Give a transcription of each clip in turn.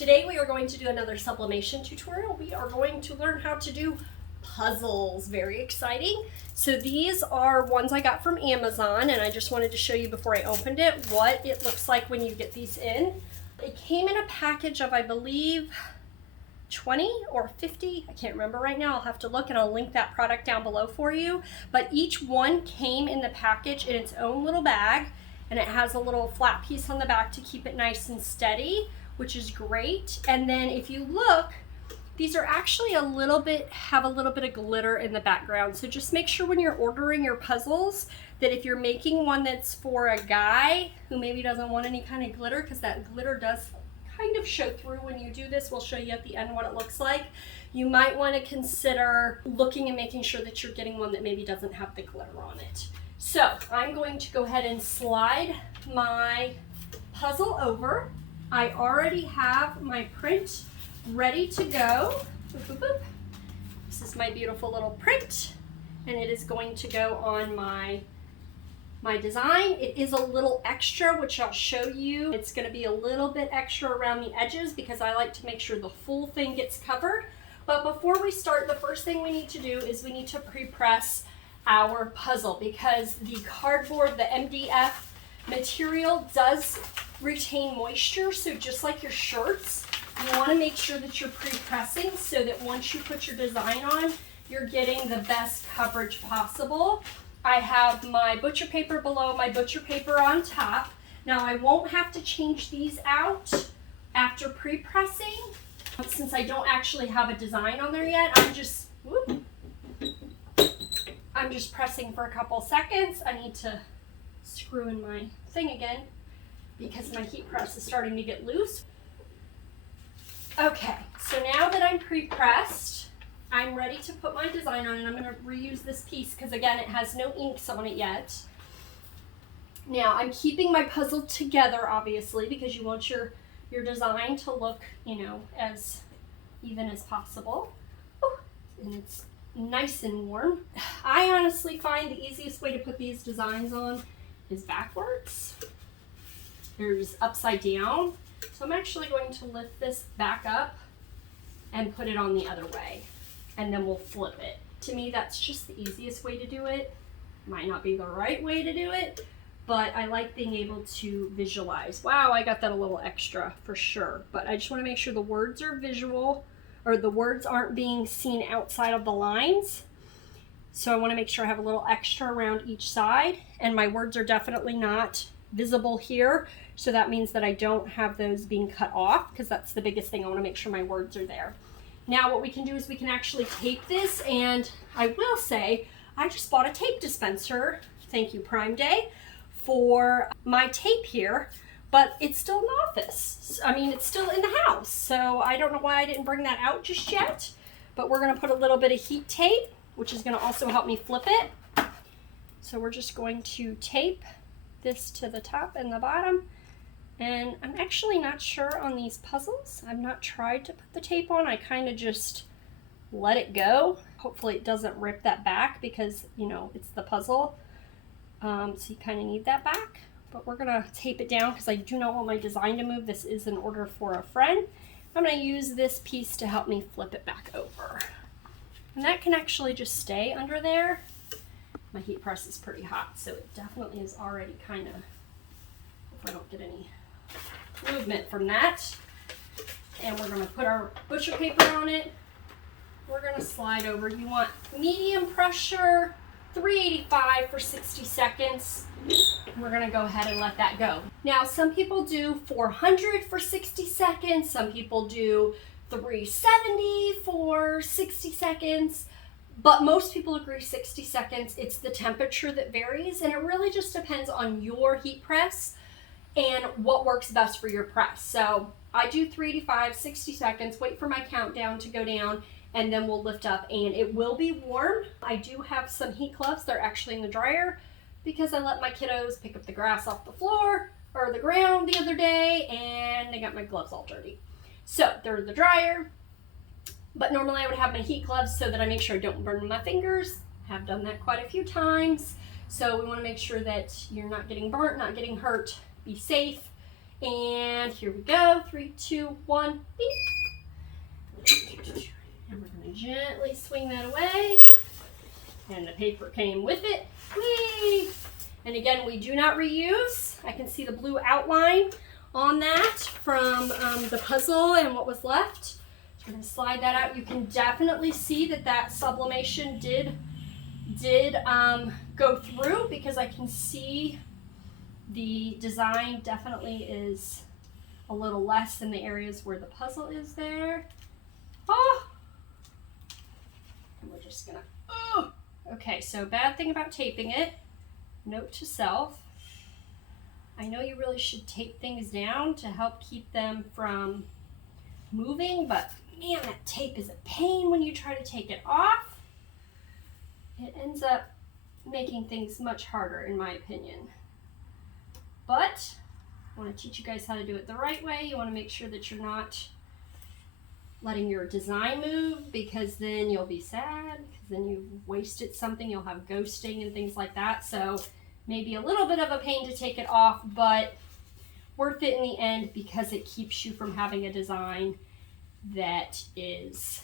Today we are going to do another sublimation tutorial. We are going to learn how to do puzzles. Very exciting. So these are ones I got from Amazon, and I just wanted to show you before I opened it what it looks like when you get these in. It came in a package of, I believe, 20 or 50, I can't remember right now. I'll have to look and I'll link that product down below for you. But each one came in the package in its own little bag, and it has a little flat piece on the back to keep it nice and steady, which is great. And then if you look, these are actually have a little bit of glitter in the background. So just make sure when you're ordering your puzzles that if you're making one that's for a guy who maybe doesn't want any kind of glitter, because that glitter does kind of show through when you do this. We'll show you at the end what it looks like. You might want to consider looking and making sure that you're getting one that maybe doesn't have the glitter on it. So I'm going to go ahead and slide my puzzle over. I already have my print ready to go. Boop, boop, boop. This is my beautiful little print, and it is going to go on my design. It is a little extra, which I'll show you. It's going to be a little bit extra around the edges because I like to make sure the full thing gets covered. But before we start, the first thing we need to do is we need to pre-press our puzzle, because the cardboard, the MDF material, does retain moisture. So just like your shirts, you want to make sure that you're pre-pressing so that once you put your design on, you're getting the best coverage possible. I have my butcher paper below, my butcher paper on top. Now I won't have to change these out after pre-pressing, since I don't actually have a design on there yet. I'm just pressing for a couple seconds. I need to screw in my thing again because my heat press is starting to get loose. Okay, so now that I'm pre-pressed, I'm ready to put my design on, and I'm going to reuse this piece because, again, it has no inks on it yet. Now, I'm keeping my puzzle together, obviously, because you want your design to look, as even as possible. Oh, and it's nice and warm. I honestly find the easiest way to put these designs on is backwards. There's upside down. So I'm actually going to lift this back up and put it on the other way, and then we'll flip it. To me, that's just the easiest way to do it. Might not be the right way to do it, but I like being able to visualize. Wow, I got that a little extra for sure, but I just want to make sure the words are visual, or the words aren't being seen outside of the lines. So I want to make sure I have a little extra around each side, and my words are definitely not visible here. So that means that I don't have those being cut off, because that's the biggest thing. I want to make sure my words are there. Now what we can do is we can actually tape this, and I will say I just bought a tape dispenser, thank you Prime Day, for my tape here, but it's still in the office. I mean, it's still in the house, so I don't know why I didn't bring that out just yet, but we're going to put a little bit of heat tape, which is going to also help me flip it. So we're just going to tape this to the top and the bottom. And I'm actually not sure on these puzzles. I've not tried to put the tape on. I kind of just let it go. Hopefully it doesn't rip that back because, it's the puzzle. So you kind of need that back. But we're going to tape it down because I do not want my design to move. This is an order for a friend. I'm going to use this piece to help me flip it back over. And that can actually just stay under there. My heat press is pretty hot, so it definitely is already kind of, if I don't get any movement from that. And we're going to put our butcher paper on it. We're going to slide over. You want medium pressure, 385 for 60 seconds. We're going to go ahead and let that go. Now, some people do 400 for 60 seconds. Some people do 370 for 60 seconds. But most people agree 60 seconds. It's the temperature that varies, and it really just depends on your heat press and what works best for your press. So I do 385, 60 seconds, wait for my countdown to go down, and then we'll lift up, and it will be warm. I do have some heat gloves. They're actually in the dryer because I let my kiddos pick up the grass off the floor or the ground the other day, and they got my gloves all dirty. So they're in the dryer, but normally I would have my heat gloves so that I make sure I don't burn my fingers. I have done that quite a few times. So we want to make sure that you're not getting burnt, not getting hurt, be safe, And here we go, 3, 2, 1, beep. And we're gonna gently swing that away. And the paper came with it, whee! And again, we do not reuse. I can see the blue outline on that from the puzzle and what was left. So we're gonna slide that out. You can definitely see that that sublimation did go through, because I can see the design definitely is a little less in the areas where the puzzle is there. Oh! And we're just gonna, oh! Okay, so bad thing about taping it, note to self, I know you really should tape things down to help keep them from moving, but man, that tape is a pain when you try to take it off. It ends up making things much harder, in my opinion. But I want to teach you guys how to do it the right way. You want to make sure that you're not letting your design move, because then you'll be sad, because then you've wasted something. You'll have ghosting and things like that. So maybe a little bit of a pain to take it off, but worth it in the end, because it keeps you from having a design that is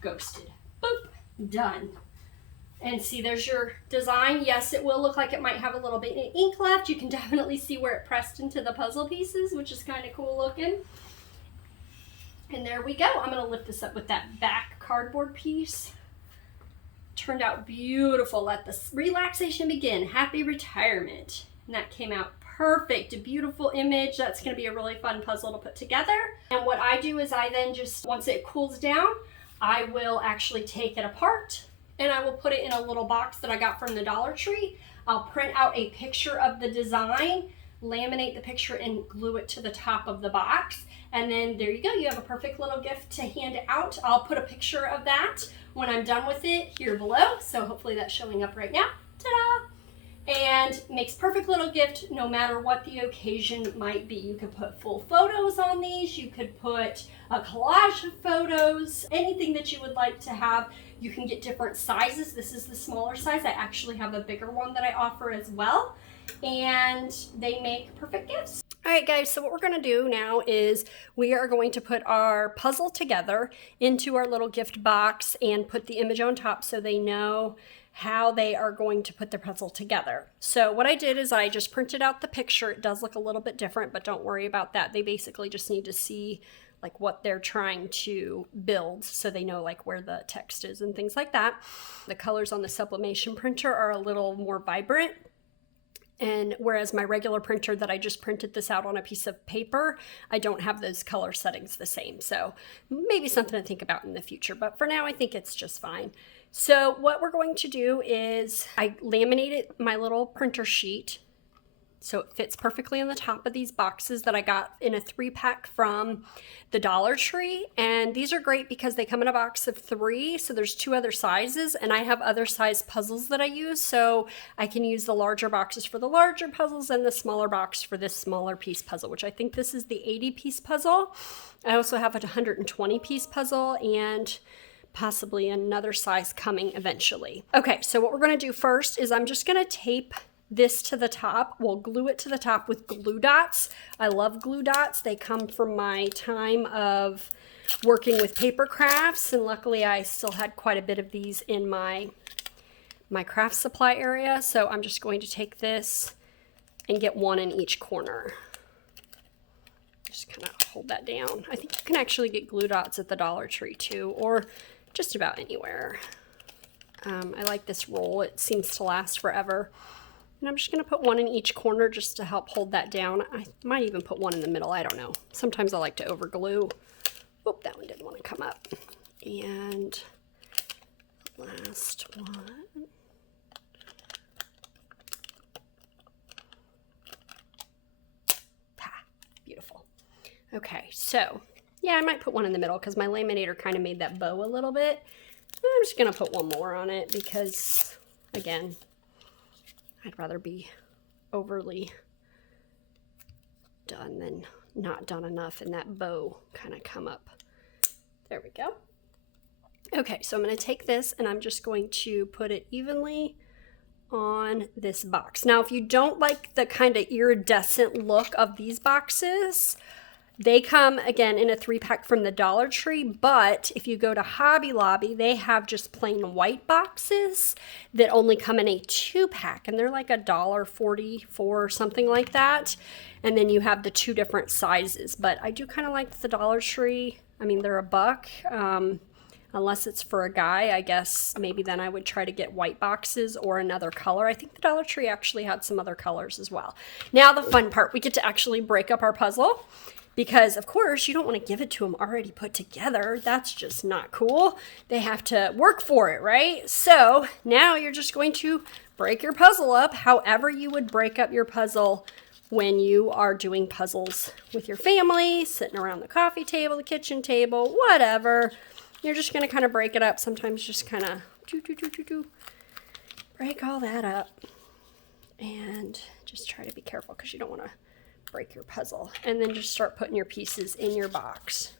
ghosted. Boop, done. And see, there's your design. Yes, it will look like it might have a little bit of ink left. You can definitely see where it pressed into the puzzle pieces, which is kind of cool looking. And there we go. I'm gonna lift this up with that back cardboard piece. Turned out beautiful. Let the relaxation begin. Happy retirement. And that came out perfect. A beautiful image. That's gonna be a really fun puzzle to put together. And what I do is I then just, once it cools down, I will actually take it apart and I will put it in a little box that I got from the Dollar Tree. I'll print out a picture of the design, laminate the picture, and glue it to the top of the box. And then there you go, you have a perfect little gift to hand out. I'll put a picture of that when I'm done with it here below. So hopefully that's showing up right now. Ta-da! And makes perfect little gift no matter what the occasion might be. You could put full photos on these, you could put a collage of photos, anything that you would like to have. You can get different sizes. This is the smaller size. I actually have a bigger one that I offer as well. And they make perfect gifts. All right, guys, so what we're going to do now is we are going to put our puzzle together into our little gift box and put the image on top so they know how they are going to put the puzzle together. So what I did is I just printed out the picture. It does look a little bit different, but don't worry about that. They basically just need to see like what they're trying to build so they know like where the text is and things like that. The colors on the Sublimation printer are a little more vibrant. And whereas my regular printer that I just printed this out on a piece of paper, I don't have those color settings the same. So maybe something to think about in the future, but for now I think it's just fine. So what we're going to do is I laminated my little printer sheet so it fits perfectly on the top of these boxes that I got in a 3-pack from the Dollar Tree. And these are great because they come in a box of 3, so there's 2 other sizes, and I have other size puzzles that I use, so I can use the larger boxes for the larger puzzles and the smaller box for this smaller piece puzzle, which I think this is the 80-piece puzzle. I also have a 120-piece puzzle and possibly another size coming eventually. Okay, so what we're going to do first is I'm just going to tape this to the top. We'll glue it to the top with glue dots. I love glue dots. They come from my time of working with paper crafts, and luckily I still had quite a bit of these in my craft supply area. So I'm just going to take this and get 1 in each corner. Just kind of hold that down. I think you can actually get glue dots at the Dollar Tree too, or just about anywhere. I like this roll. It seems to last forever. And I'm just going to put 1 in each corner just to help hold that down. I might even put 1 in the middle. I don't know. Sometimes I like to over glue. Oop, that one didn't want to come up. And last one. Ah, beautiful. Okay, so yeah, I might put 1 in the middle because my laminator kind of made that bow a little bit. I'm just going to put 1 more on it because, again, I'd rather be overly done than not done enough and that bow kind of come up. There we go. Okay, so I'm going to take this and I'm just going to put it evenly on this box. Now, if you don't like the kind of iridescent look of these boxes, they come, again, in a 3-pack from the Dollar Tree, but if you go to Hobby Lobby, they have just plain white boxes that only come in a 2-pack, and they're like $1.44 or something like that. And then you have the 2 different sizes, but I do kind of like the Dollar Tree. I mean, they're $1, unless it's for a guy. I guess maybe then I would try to get white boxes or another color. I think the Dollar Tree actually had some other colors as well. Now the fun part, we get to actually break up our puzzle. Because, of course, you don't want to give it to them already put together. That's just not cool. They have to work for it, right? So now you're just going to break your puzzle up however you would break up your puzzle when you are doing puzzles with your family, sitting around the coffee table, the kitchen table, whatever. You're just going to kind of break it up. Sometimes just kind of break all that up. And just try to be careful because you don't want to break your puzzle, and then just start putting your pieces in your box.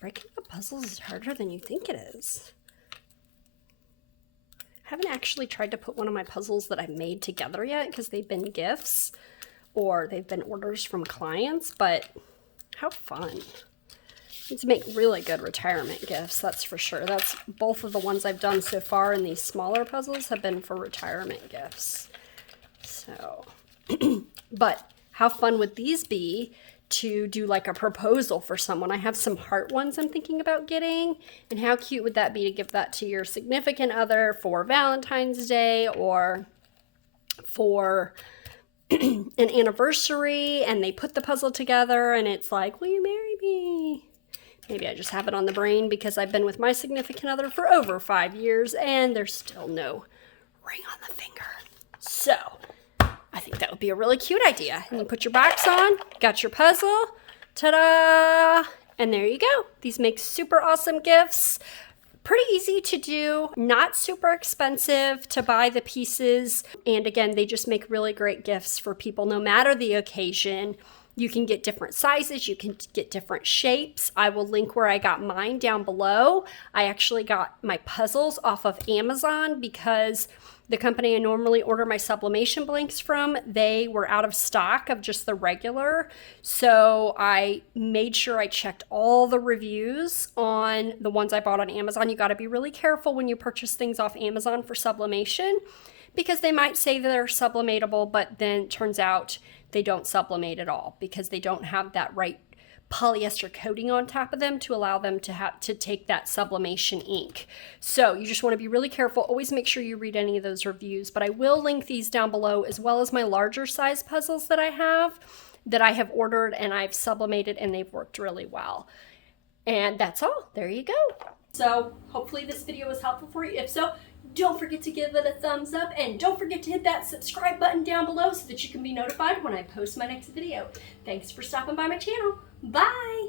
Breaking up puzzles is harder than you think it is. I haven't actually tried to put one of my puzzles that I've made together yet because they've been gifts or they've been orders from clients, but how fun. These make really good retirement gifts, that's for sure. That's both of the ones I've done so far in these smaller puzzles have been for retirement gifts. So, but how fun would these be to do like a proposal for someone? I have some heart ones I'm thinking about getting, and how cute would that be to give that to your significant other for Valentine's Day or for an anniversary, and they put the puzzle together and it's like, will you marry me? Maybe I just have it on the brain because I've been with my significant other for over 5 years and there's still no ring on the finger. So I think that would be a really cute idea. And you put your box on, got your puzzle, ta-da, and there you go. These make super awesome gifts. Pretty easy to do, not super expensive to buy the pieces. And again, they just make really great gifts for people no matter the occasion. You can get different sizes, you can get different shapes. I will link where I got mine down below. I actually got my puzzles off of Amazon because the company I normally order my sublimation blanks from, they were out of stock of just the regular. So I made sure I checked all the reviews on the ones I bought on Amazon. You got to be really careful when you purchase things off Amazon for sublimation because they might say they're sublimatable, but then it turns out they don't sublimate at all because they don't have that right polyester coating on top of them to allow them to take that sublimation ink. So you just want to be really careful. Always make sure you read any of those reviews, but I will link these down below as well as my larger size puzzles that I have ordered and I've sublimated and they've worked really well. And that's all. There you go. So hopefully this video was helpful for you. If so, don't forget to give it a thumbs up and don't forget to hit that subscribe button down below so that you can be notified when I post my next video. Thanks for stopping by my channel. Bye!